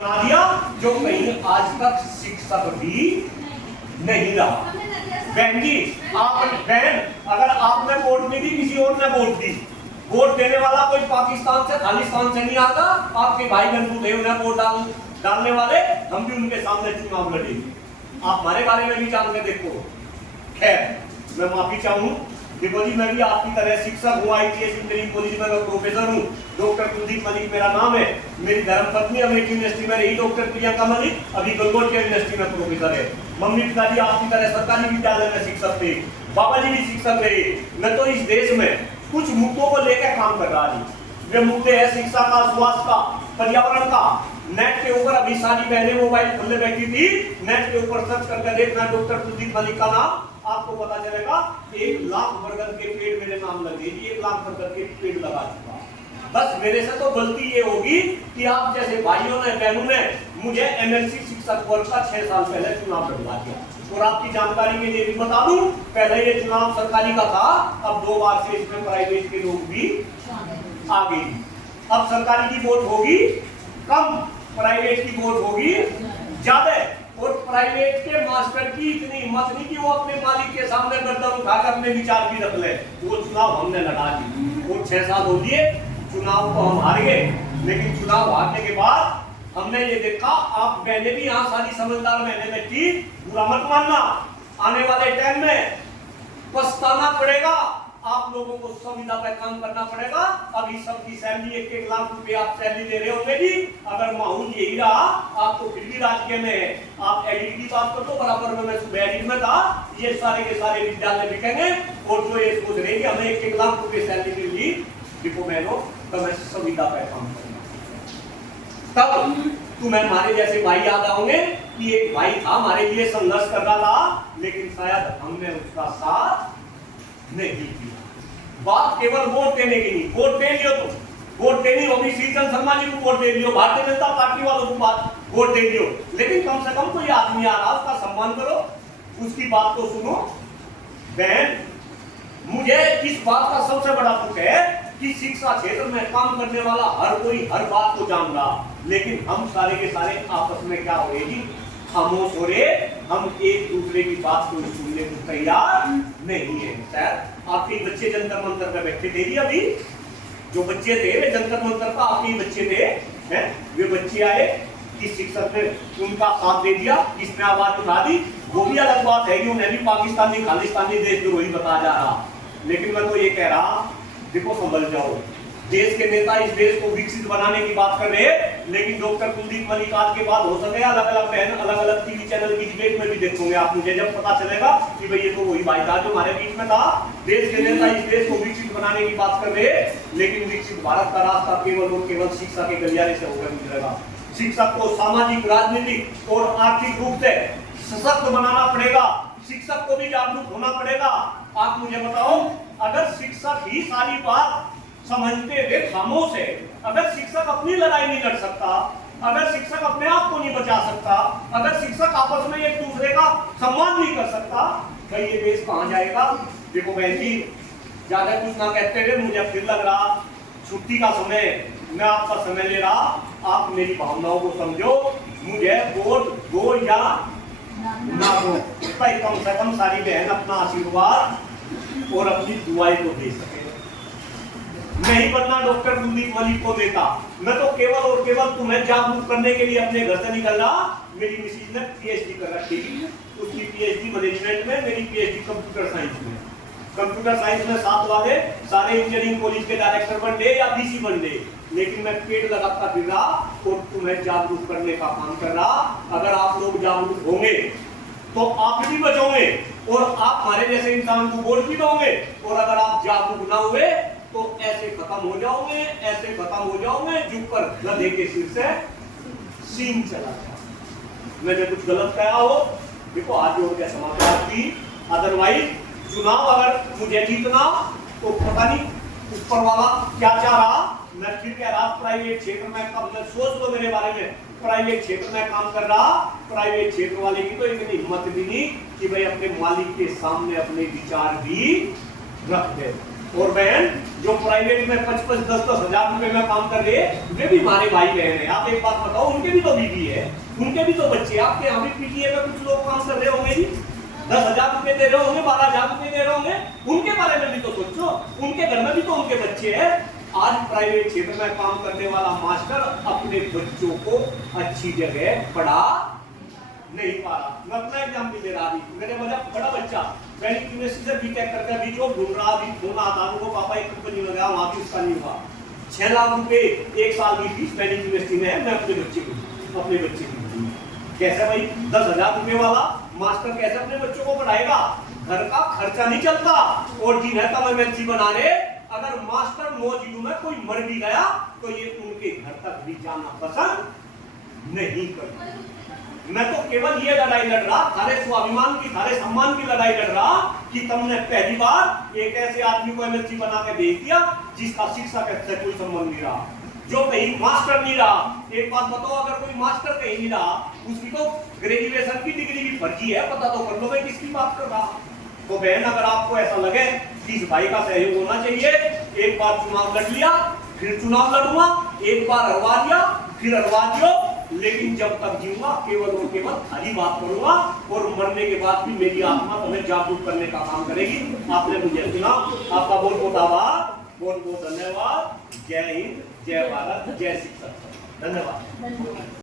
बना दिया जो कहीं आज तक शिक्षक भी नहीं रहा। बहन जी, अगर आपने वोट नहीं दी, किसी और ने वोट दी, वोट देने वाला कोई पाकिस्तान से खालिस्तान से नहीं आता। आपके भाई बंधु थे, उन्हें वोट डालने वाले, हम भी उनके सामने चुनाव लड़ेंगे। आप हमारे बारे में भी जान के देखो। खैर, मैं माफी चाहूँ। देखो जी, मैं भी आपकी तरह शिक्षक हूँ, ITS इंजीनियरिंग कॉलेज में प्रोफेसर हूँ। डॉक्टर कुलदीप मलिक मेरा नाम है। मेरी धर्मपत्नी अमेरिकी यूनिवर्सिटी में रही, डॉक्टर प्रियंका मलिक, अभी गंगोटिया यूनिवर्सिटी में प्रोफेसर है। मम्मी पिताजी आपकी तरह सरकारी विद्यालय में शिक्षक थे, बाबा जी भी शिक्षक रहे। मैं तो इस देश में कुछ मुद्दों को लेकर काम कर रहा हूँ। वे मुद्दे है शिक्षा का, स्वास्थ्य का, पर्यावरण का। नेट के ऊपर अभी सारी बहनें मोबाइल खोले बैठी थी, नेट के ऊपर सर्च करके देखना डॉक्टर कुलदीप मलिक का नाम, आपको पता चलेगा 1 लाख बरगद के पेड़ मेरे नाम लगे। 1 लाख बरगद के पेड़ लगा चुका। बस मेरे से तो गलती ये होगी कि आप जैसे भाइयों ने, बहनों ने मुझे MLC शिक्षक वर्ग का 6 साल पहले चुनाव लड़वा दिया। और आपकी जानकारी के लिए भी बता दूं, पहले ये चुनाव सरकारी का था, अब 2 बार से इसमें प्राइवेट के लोग भी आ गए। अब सरकारी की वोट होगी कम, प्राइवेट की वोट होगी ज्यादा। और प्राइवेट के मास्टर की इतनी हिम्मत नहीं कि वो अपने मालिक के सामने गर्दन उठाकर अपने विचार भी रख ले। वो चुनाव हमने लड़ा दी। वो 6 साल हो दिए, चुनाव को हम हार गए। लेकिन चुनाव हारने के बाद हमने ये देखा, आप मैंने भी यहाँ सारी समझदार मैंने में थी, बुरा मत मानना। आने वाले टाइम में पछताना पड़ेगा, आप लोगों को संविदा पे काम करना पड़ेगा। अभी सबकी सैलरी 1-1 लाख रुपए आप सैलरी दे रहे होंगे जी। अगर माहौल यही रहा, आप तो फिर भी राजकीय में है। आप एडिट की बात कर दो, बराबर में मैं सुबह एडिट में था, ये सारे के सारे विद्यालय बिकेंगे। और जो ये सोच रहे हमें 1-1 लाख रुपए सैलरी मिली, देखो बहनों, तो मैं संविदा पे काम करूंगा। तब तुम्हें हमारे जैसे भाई याद आओगे कि एक भाई था, हमारे लिए संघर्ष कर रहा था, लेकिन शायद हमने उसका साथ नहीं दिया। बात केवल वोट देने की नहीं, वोट दे लियो तो वोट देनी होगी, श्रीचंद शर्मा जी को वोट दे लियो, भारतीय जनता पार्टी वालों को वोट दे लियो, लेकिन कम से कम कोई आदमी आ रहा, उसका सम्मान करो, उसकी बात को सुनो। बहन, मुझे इस बात का सबसे बड़ा दुख है कि शिक्षा क्षेत्र में काम करने वाला हर कोई हर बात को जान रहा, लेकिन हम सारे के सारे आपस में क्या हो रहे जी, खामोश हो रहे। हम एक दूसरे की बात को सुनने को तैयार नहीं है। शायद आपके बच्चे जंतर मंतर पे बैठे थे, अभी जो बच्चे थे वे जंतर मंतर का आपके बच्चे थे, हैं? वे बच्चे आए, किस शिक्षक ने उनका साथ दे दिया, किसने आवाज उठा दी। वो भी अलग बात है कि उन्हें भी पाकिस्तानी खालिस्तानी देशद्रोही बताया जा रहा। लेकिन मैं तो ये कह रहा, देखो संभल जाओ। देश के नेता इस देश को विकसित बनाने की बात कर रहे हैं, लेकिन डॉक्टर कुलदीप मलिक आज के बाद हो सके अलग अलग बहन, अलग अलग टीवी चैनल की डिबेट में भी देखोगे आप। मुझे जब पता चलेगा कि भाई ये तो वही भाई था जो हमारे बीच में था। देश के नेता इस देश को विकसित बनाने की बात कर रहे हैं, लेकिन विकसित भारत का रास्ता केवल और केवल शिक्षा के गलियारे से होकर गुजरेगा। शिक्षक को सामाजिक, राजनीतिक और आर्थिक रूप से सशक्त बनाना पड़ेगा। शिक्षक को भी जागरूक होना पड़ेगा। आप मुझे बताओ, अगर शिक्षक ही सारी बात समझते हुए खामोश है, अगर शिक्षक अपनी लड़ाई नहीं लड़ सकता, अगर शिक्षक अपने आप को नहीं बचा सकता, अगर शिक्षक आपस में एक दूसरे का सम्मान नहीं कर सकता, तो ये देश कहां जाएगा। देखो बहन जी, ज्यादा कुछ ना कहते हुए मुझे फिर लग रहा छुट्टी का समय, मैं आपका समय ले रहा, आप मेरी भावनाओं को समझो। मुझे वोट दो या ना दो, कम से कम सारी बहन अपना आशीर्वाद और अपनी दुआएं को दे सके। नहीं बनना डॉक्टर कुलदीप मलिक को देता, मैं तो केवल और केवल तुम्हें जागरूक करने के लिए अपने घर से निकलना। मेरी मिसेज ने PhD कर रखी, उसकी PhD मैनेजमेंट में, मेरी PhD कंप्यूटर साइंस में। कंप्यूटर साइंस में 7 वाले सारे इंजीनियरिंग कॉलेज के डायरेक्टर बन गए या BC बन गए, लेकिन मैं पेड़ लगाता फिर रहा और तुम्हें जागरूक करने का काम कर रहा। अगर आप लोग जागरूक होंगे तो आप भी बचोगे और आप हमारे जैसे इंसान को वोट भी दोगे। और अगर आप जागरूक ना हुए तो ऐसे खत्म हो जाओगे, ऐसे खत्म हो जाओगे, झुक कर गधे के सिर से सींग चला जाए। मैंने कुछ गलत कहा हो, देखो हाथ जोड़ के समाप्त की। अदरवाइज चुनाव अगर मुझे जीतना तो पता नहीं ऊपर वाला क्या चाह रहा। मैं फिर कह रहा, प्राइवेट क्षेत्र में कब तक सोच लो मेरे बारे में, प्राइवेट क्षेत्र में काम कर रहा। प्राइवेट क्षेत्र वाले की तो इतनी हिम्मत भी नहीं कि भाई अपने मालिक के सामने अपने विचार भी रख दे। और बहन जो प्राइवेट में 5-5, 10-10 हजार रुपए में काम कर रहे हैं, वे भी हमारे भाई बहन है। आप एक बात बताओ, उनके भी तो बीवी है, उनके भी तो बच्चे। आपके यहाँ भी पीटीए में कुछ लोग काम कर रहे होंगे जी, 10,000 रुपए दे रहे होंगे, 12,000 रुपए दे रहे होंगे। उनके बारे में भी तो सोचो, उनके घर में भी तो उनके बच्चे हैं। आज प्राइवेट क्षेत्र में काम करने वाला मास्टर अपने बच्चों को अच्छी जगह पढ़ा नहीं पा रहा। मैं अपना एग्जाम्पल दे रहा थी, मेरे बड़ा बच्चा दैनिक यूनिवर्सिटी से बीटेक करके अभी जॉब ढूंढ रहा, अभी फोन आता को पापा एक कंपनी में गया, वहां भी उसका नहीं हुआ। 6 लाख रुपए एक साल की फीस दैनिक यूनिवर्सिटी में है। मैं अपने बच्चे को कैसे भाई 10,000 रुपए वाला मास्टर कैसे अपने बच्चों को पढ़ाएगा? घर का खर्चा नहीं चलता। और जिन्हें तब एमएनसी बना रहे, अगर मास्टर मौजूद में कोई मर भी गया तो ये उनके घर तक भी जाना पसंद नहीं करते। मैं तो केवल ये लड़ाई लड़ रहा, थारे स्वाभिमान की, थारे सम्मान की लड़ाई लड़ रहा कि तुमने पहली बार एक ऐसे आदमी को एमएलसी बना के भेज दिया जिसका शिक्षा से कोई संबंध नहीं रहा, जो कहीं मास्टर नहीं रहा। एक बात बताओ, अगर कोई मास्टर कहीं नहीं रहा, उसकी तो ग्रेजुएशन की डिग्री भी फर्जी है, पता तो कर लो मैं किसकी बात कर रहा। तो बहन, अगर आपको ऐसा लगे कि इस भाई का सहयोग होना चाहिए, एक बार चुनाव लड़ लिया, फिर चुनाव लड़ूंगा, एक बार हरवा दिया, फिर हरवा दियो, लेकिन जब तक जीऊंगा केवल और केवल खाली बात करूंगा। और मरने के बाद भी मेरी आत्मा तुम्हें जागरूक करने का काम करेगी। आपने मुझे सुना, आपका बहुत बहुत आभार, बहुत बहुत धन्यवाद। जय हिंद, जय भारत, जय शिक्षक। धन्यवाद।